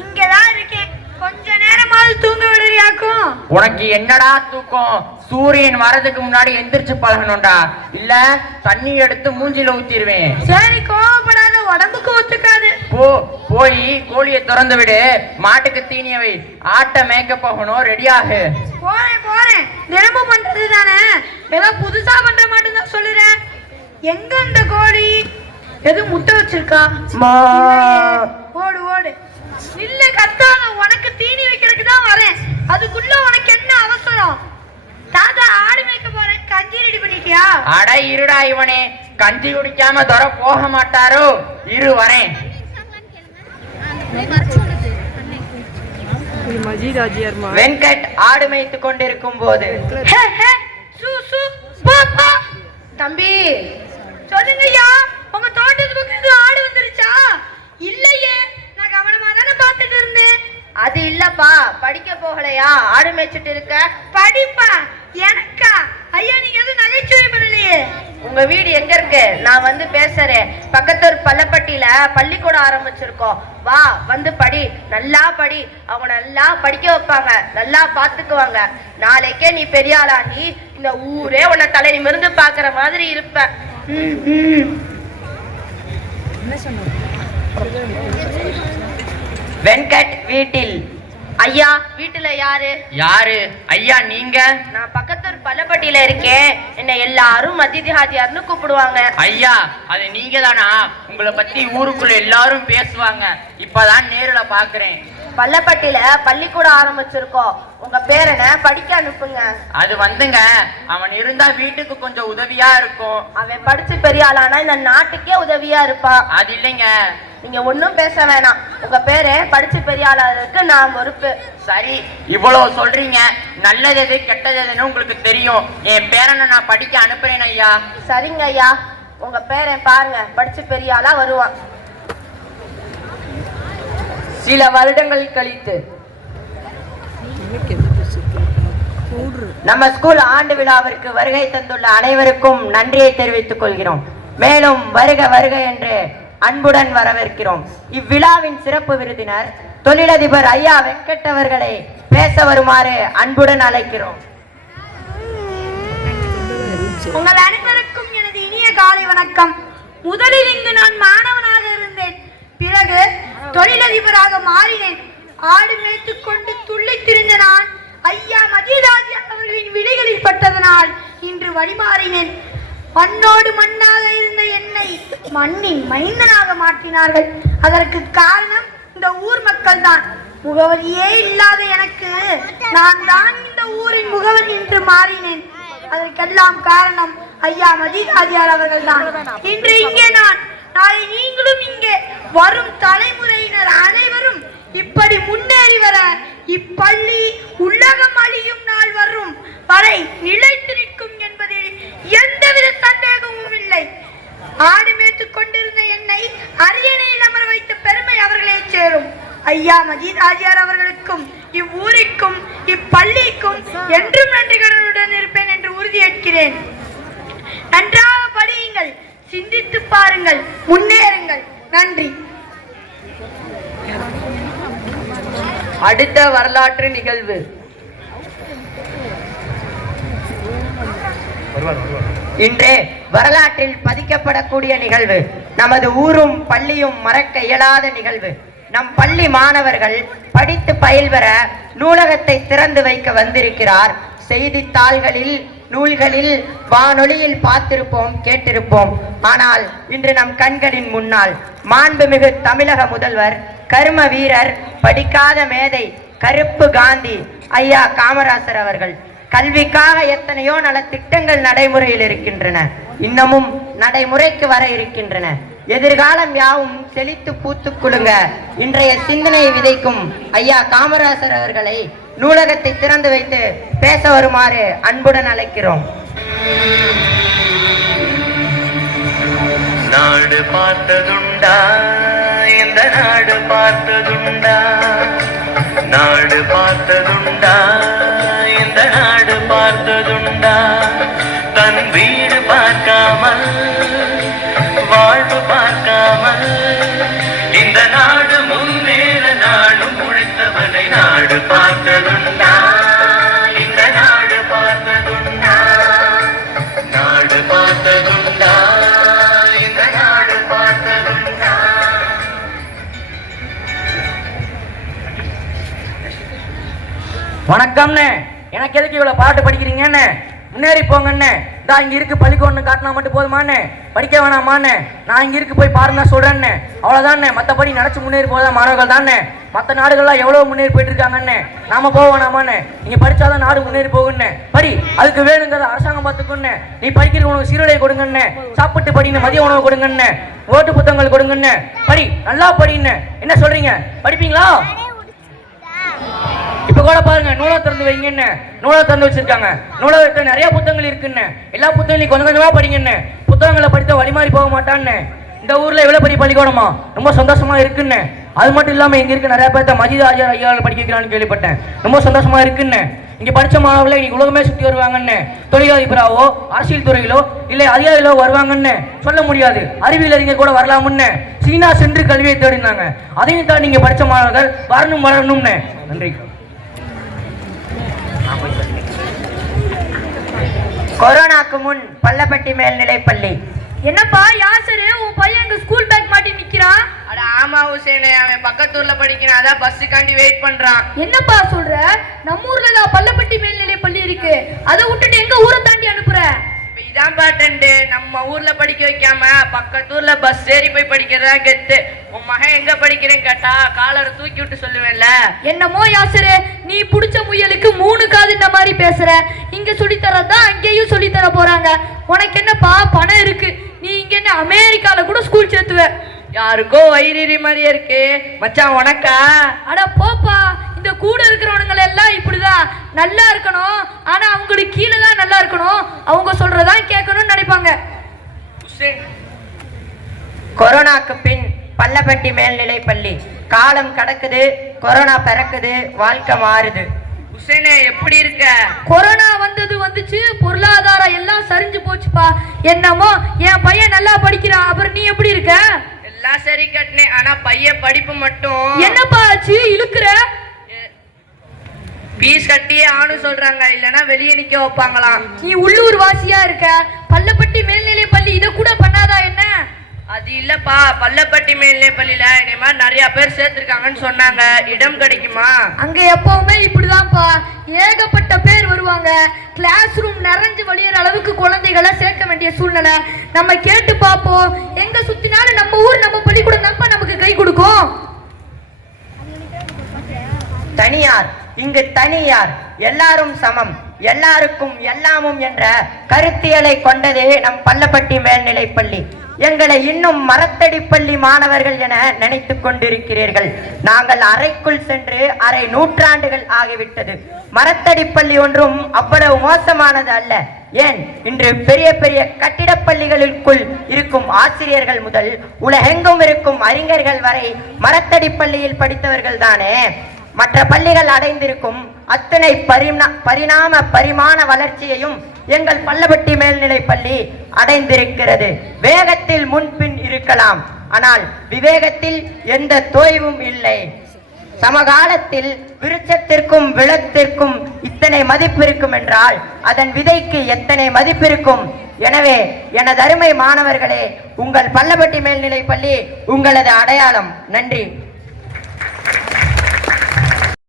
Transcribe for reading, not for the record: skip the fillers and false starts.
இங்கதான் இருக்கேன். கொஞ்ச நேரமாவது தூங்க விடுறியாக்கும்? உனக்கு என்னடா தூக்கம்? சூரியன் வரதுக்கு முன்னாடி எந்திரிச்சு பழகணும்டா, இல்ல தண்ணி எடுத்து மூஞ்சில ஊத்திடுவேன். சரி, கோவப்படாத, உடம்புக்கு ஒத்துக்காது. போய் கோழியை திறந்து விடு, மாட்டுக்கு தீனிய வை, ஆட்டை மேய்க்க போகணும், ரெடியாகு. போறேன். தினமும் பண்றது தானே, ஏதோ புதுசா பண்ற மாட்டேன்னு தான் சொல்லுறேன். எங்க அந்த கோழி? எது முட்டை வச்சிருக்கா? ஓடு இல்ல கத்தான, உனக்கு தீனி வைக்கிறதுக்கு தான் வரேன். அதுக்குள்ள உனக்கு என்ன அவசரம்? தாத்தா, ஆடு மேய்க்க போறேன். கஞ்சி ரெடி பண்ணிட்டியா? அட இருடா, இவனே கஞ்சி குடிக்காம தர போக மாட்டாரோ. இரு வரேன். வெங்கட் ஆடு மேய்த்து கொண்டிருக்கும் போது, தம்பி சொல்லுங்கய்யா, உங்க தோட்டத்துக்கு ஆடு வந்துருச்சா? இல்லையே, நான் கவனமா தானே பார்த்துட்டு இருந்தேன். அது இல்லப்பா, படிக்க போகலையா? ஆடு மேய்ச்சிட்டு இருக்க. படிப்பா? எனக்கா? ஐயா, நீங்க எதுவும் நகைச்சுவை பண்ணலையே. உங்க வீடு எங்க இருக்கு? நான் வந்து பேசுறேன். பக்கத்தூர் பள்ளப்பட்டியில பள்ளிக்கூடம் ஆரம்பிச்சிருக்கோம், வா வந்து படி. நல்லா படி, அவங்க நல்லா படிக்க வைப்பாங்க, நல்லா பாத்துக்குவாங்க. நாளைக்கே நீ பெரிய ஆளாகி இந்த ஊரே உன்னை தலை நிமிர்ந்து பாக்குற மாதிரி இருப்ப. வெங்கட் வீட்டில். ஐயா, வீட்டுல யாரு? ஐயா நீங்க? நான் பக்கத்தூர் பள்ளப்பட்டியில இருக்கேன். என்ன எல்லாரும் மதிதி ஹாஜியார்னு கூப்பிடுவாங்க. ஐயா, அது நீங்க தானா? உங்களை பத்தி ஊருக்குள்ள எல்லாரும் பேசுவாங்க, இப்பதான் நேருல பாக்குறேன். பள்ளப்பட்டியில பள்ளிக்கூடம் ஆரம்பிச்சிருக்கோம், உங்க பேரனை படிக்க அனுப்புங்க. அது வந்துங்க, அவன் இருந்தா வீட்டுக்கு கொஞ்சம் உதவியா இருக்கும். அவன் படிச்சு பெரிய ஆளானா இந்த நாட்டுக்கே உதவியா இருப்பான். அது இல்லைங்க. நீங்க ஒன்னும் பேச வேணாம், உங்க பேரு படிச்சு பெரிய ஆளாருக்கு நான் பொறுப்பு. சரி, இவ்வளவு சொல்றீங்க, நல்லது எது கெட்டது எதுன்னு உங்களுக்கு தெரியும். என் பேரனை நான் படிக்க அனுப்புறேன் ஐயா. சரிங்க ஐயா, உங்க பேரன் பாருங்க, படிச்சு பெரிய ஆளா வருவான். சில வருடங்கள் கழித்து நம்ம ஸ்கூல் ஆண்டு விழாவிற்கு வருகை தந்துள்ள அனைவருக்கும் நன்றியை தெரிவித்துக் கொள்கிறோம். மேலும் வருக வருக என்று அன்புடன் வரவேற்கிறோம். இவ்விழாவின் சிறப்பு விருந்தினர் தொழிலதிபர் ஐயா வெங்கட் அவர்களை பேச வருமாறு அன்புடன் அழைக்கிறோம். உங்கள் அனைவருக்கும் எனது இனிய காலை வணக்கம். முதலில் இங்கு நான் மாணவனாக இருந்தேன், பிறகு தொழிலதிபராக மாறினேன். ஆடு மேய்த்துக் கொண்டு துள்ளி திரிந்த நான் ஐயா மதிராஜி அவர்களின் விழிகளில் பட்டதனால் இன்று வழிமாறினேன். மண்ணோடு மண்ணாக இருந்த என்னை மண்ணின் மைந்தனாக மாற்றினார்கள். அதற்கு காரணம் இந்த ஊர் மக்கள் தான். முகவரியே இல்லாத எனக்கு நான் தான் இந்த ஊரின் முகவர் என்று மாறினேன். அதற்கெல்லாம் காரணம் ஐயா மதிராஜியார் அவர்கள் தான். இன்று இங்கே நான், நாளை நீங்களும் இங்கே, வரும் தலைமுறையினர் அனைவரும் இப்படி முன்னேறி வர இப்பள்ளி உலகம் அழியும் நாள் வரும் வரை நிலைத்து நிற்கும் என்பதில் எந்தவித சந்தேகமும் இல்லை. ஆடு மேய்த்துக் கொண்டிருந்த என்னை அரியணையில் அமர வைத்த பெருமை அவர்களே சேரும். ஐயா மஜீத் ஆஜியார் அவர்களுக்கும் இவ்வூரிற்கும் இப்பள்ளிக்கும் என்றும் நன்றிகளுடன் இருப்பேன் என்று உறுதியேற்கிறேன். நன்றாக படியுங்கள், சிந்தித்து பாருங்கள், முன்னேறுங்கள். நன்றி. அடுத்த வரலாற்று நிகழ்வு. இன்றே வரலாற்றில் பதிக்கப்படக்கூடிய நிகழ்வு. நமது ஊரும் பள்ளியும் மறக்க இயலாத நிகழ்வு. நம் பள்ளி மாணவர்கள் படித்து பயில்வர நூலகத்தை திறந்து வைக்க வந்திருக்கிறார். செய்தித்தாள்களில், நூல்களில், வானொலியில் பார்த்திருப்போம், கேட்டிருப்போம். ஆனால் இன்று நம் கண்களின் முன்னால் மாண்புமிகு தமிழக முதல்வர், கர்ம வீரர், படிக்காத மேதை, கருப்பு காந்தி ஐயா காமராசர் அவர்கள் கல்விக்காக எத்தனையோ நல திட்டங்கள் நடைமுறையில் இருக்கின்றன, இன்னமும் நடைமுறைக்கு வர இருக்கின்றன. எதிர்காலம் யாவும் செழித்து பூத்து குலுங்க இன்றைய சிந்தனையை விதைக்கும் ஐயா காமராசர் அவர்களை நூலகத்தை திறந்து வைத்து பேச வருமாறு அன்புடன் அழைக்கிறோம். நாடு பார்த்ததுண்டா, இந்த நாடு பார்த்ததுண்டா, நாடு பார்த்ததுண்டா, இந்த நாடு பார்த்ததுண்டா. தன் வீடு பார்க்காமல், வாழ்வு பார்க்காமல், இந்த நாடு முன்னேற நாடும் உழைத்தவனை நாடு பார்த்ததுண்டா இந்த நாடு பார்த்ததுண்டா நாடு பார்த்ததுண்டா இந்த நாடு பார்த்ததுண்டா. வணக்கம்ண்ணே. எனக்கு எதுக்கு இவ்வளவு பாட்டு படிக்கிறீங்கன்னு? முன்னேறி போங்கண்ணே. நான் இங்க இருக்கு பள்ளிக்கூடம் காட்டினா மட்டும் போதுமாண்ணே? படிக்க வேணாமாண்ணே? நான் இங்க இருக்கு போய் பாருங்க சொல்றேன்னே. அவ்வளவுதானே. மற்றபடி நினைச்சு முன்னேறி போதா மாணவர்கள் தானே. மற்ற நாடுகள்லாம் எவ்வளவு முன்னேறி போயிட்டு இருக்காங்கண்ணே. நாம போக வேணாமாண்ணே? நீங்க படிச்சாதான் நாடு முன்னேறி போகுண்ணே. படி, அதுக்கு வேணுங்கிறத அரசாங்கம் பார்த்துக்குண்ணே. நீ படிக்கிற உனக்கு சீருடை கொடுங்கண்ணே. சாப்பிட்டு படின்னு மதிய உணவு கொடுங்கண்ணே. ஓட்டு புத்தகங்கள் கொடுங்கண்ணே. படி, நல்லா படின்னு. என்ன சொல்றீங்க? படிப்பீங்களா? இப்ப கூட பாருங்க, நூலை திறந்து வைங்கன்னு. நூலை திறந்து வச்சிருக்காங்க. நூலகத்துல நிறைய புத்தகங்கள் இருக்குன்னு. எல்லா புத்தகங்களையும் கொஞ்சம் கொஞ்சமா படிங்கன்னு. புத்தகங்களை படித்த வழிமாறி போக மாட்டான்னு. இந்த ஊர்ல எவ்வளவு பெரிய பள்ளிக்கூடமா, ரொம்ப சந்தோஷமா இருக்குன்னு. அது மட்டும் இல்லாம இங்க இருக்க நிறைய பேர்த்த மஜித் ஆஜர் ஐயாவில் படிக்க வைக்கிறான்னு கேள்விப்பட்டேன். ரொம்ப சந்தோஷமா இருக்குன்னு. இங்க படிச்ச மாணவர்களை இன்னைக்கு உலகமே சுத்தி வருவாங்கன்னு. தொழிலதிபராவோ அரசியல் துறையிலோ இல்ல அதிகாரிகளோ வருவாங்கன்னு சொல்ல முடியாது. அறிவியல் அறிஞர் கூட வரலாமுன்னு. சீனா சென்று கல்வியை தேடினாங்க. அதையும் தான் நீங்க படிச்ச மாணவர்கள் வரணும் வளரணும்னு. நன்றி. கொரோனாக்கு முன் பள்ளப்பட்டி மேல்நிலைப்பள்ளி. என்னப்பா யாசரு, உன் பையன் எங்க ஸ்கூல் பேக் மாட்டி நிக்கிறான்? அட ஆமா ஹுசேனே, அவன் பக்கத்தூர்ல படிக்கிறான். அதான் பஸ்ஸுக்காண்டி வெயிட் பண்றான். என்னப்பா சொல்ற? நம்ம ஊர்ல தான் பள்ளப்பட்டி மேல்நிலை பள்ளி இருக்கு. அதை விட்டுட்டு எங்க ஊரை தாண்டி அனுப்புற? இதான் பாட்டண்டு, நம்ம ஊர்ல படிக்க வைக்காம பக்கத்தூர்ல பஸ் ஏறி போய் படிக்கிறதா கெத்து. உன் மகன் எங்க படிக்கிறேன்னு கேட்டா காலரை தூக்கி விட்டு சொல்லுவேன்ல. என்னமோ யாசரு, நீ புடிச்ச முயலுக்கு 3 காது இந்த மாதிரி பேசுற. இங்க சொல்லித்தரதான் அங்கேயும் சொல்லித்தர போறாங்க. உனக்கு என்னப்பா பணம் இருக்கு? நீ இங்க என்ன அமெரிக்கால கூட ஸ்கூல் சேர்த்துவ. யாருக்கோ வயிறு மாதிரியே இருக்கு மச்சான் உனக்கா? அட போப்பா, இந்த கூட இருக்கிறவனுங்க எல்லாம் இப்படிதான். நல்லா இருக்கணும், ஆனா அவங்களுக்கு கீழே தான் நல்லா இருக்கணும். அவங்க சொல்றதான் கேட்கணும்னு நினைப்பாங்க. கொரோனாக்கு பின் பள்ளப்பட்டி மேல்நிலைப்பள்ளி. காலம் கடக்குது, கொரோனா பிறக்குது, வாழ்க்கை மாறுது. ஹுசேனே எப்படி இருக்க? கொரோனா வந்துச்சு, பொருளாதாரம் எல்லாம் சரிஞ்சு போச்சுப்பா. என்னமோ என் பையன் நல்லா படிக்கிறான். அப்புறம் நீ எப்படி இருக்க? எல்லாம் சரி கட்டினே, ஆனா பையன் படிப்பு மட்டும். என்னப்பா ஆச்சு இழுக்குற? பீஸ் கட்டியே ஆனு சொல்றாங்க, இல்லனா வெளியே நிக்க வைப்பாங்களாம். நீ உள்ளூர் வாசியா இருக்க, பள்ளப்பட்டி மேல்நிலை பள்ளி இத கூட பண்ணாதா என்ன? அது இல்லப்பா, பள்ளப்பட்டி மேல்நிலை பள்ளியில இந்த மாதிரி நிறைய பேர் சேர்த்திருக்காங்கன்னு சொன்னாங்க. இடம் கிடைக்குமா? அங்க எப்பவுமே இப்படிதான்ப்பா, ஏகப்பட்ட பேர் வருவாங்க. கிளாஸ் ரூம் நிறைஞ்சு வழியிற அளவுக்கு குழந்தைகளை சேர்க்க வேண்டிய சூழ்நிலை. நம்ம கேட்டு பார்ப்போம். எங்க சுத்தினாலும் நம்ம ஊர் நம்ம பள்ளிக்கூடம் தான்ப்பா நமக்கு கை கொடுக்கும். தனியார், இங்கு தனியார், எல்லாரும் சமம், எல்லாருக்கும் எல்லாமும் என்ற கருத்தியலை கொண்டதே நம் பள்ளப்பட்டி மேல்நிலைப்பள்ளி. எங்களை இன்னும் மரத்தடி பள்ளி மாணவர்கள் என நினைத்துக் கொண்டிருக்கிறீர்கள். நாங்கள் அறைக்குள் சென்று அரை நூற்றாண்டுகள் ஆகிவிட்டது. மரத்தடி பள்ளி ஒன்றும் அவ்வளவு மோசமானது அல்ல. ஏன், இன்று பெரிய பெரிய கட்டிடப் பள்ளிகளுக்குள் இருக்கும் ஆசிரியர்கள் முதல் உலகெங்கும் இருக்கும் அறிஞர்கள் வரை மரத்தடி பள்ளியில் படித்தவர்கள் தானே. மற்ற பள்ளிகள் அடைந்திருக்கும் அத்தனை பரிமாண வளர்ச்சியையும் எங்கள் பள்ளப்பட்டி மேல்நிலை பள்ளி அடைந்திருக்கிறது. வேகத்தில் முன்பின் இருக்கலாம், ஆனால் விவேகத்தில் எந்த தோய்வும் இல்லை. சமகாலத்தில் விருட்சத்திற்கும் விளத்திற்கும் இத்தனை மதிப்பு இருக்கும் என்றால் அதன் விதைக்கு எத்தனை மதிப்பு இருக்கும்? எனவே எனது அருமை மாணவர்களே, உங்கள் பள்ளப்பட்டி மேல்நிலை பள்ளி உங்களது அடையாளம். நன்றி.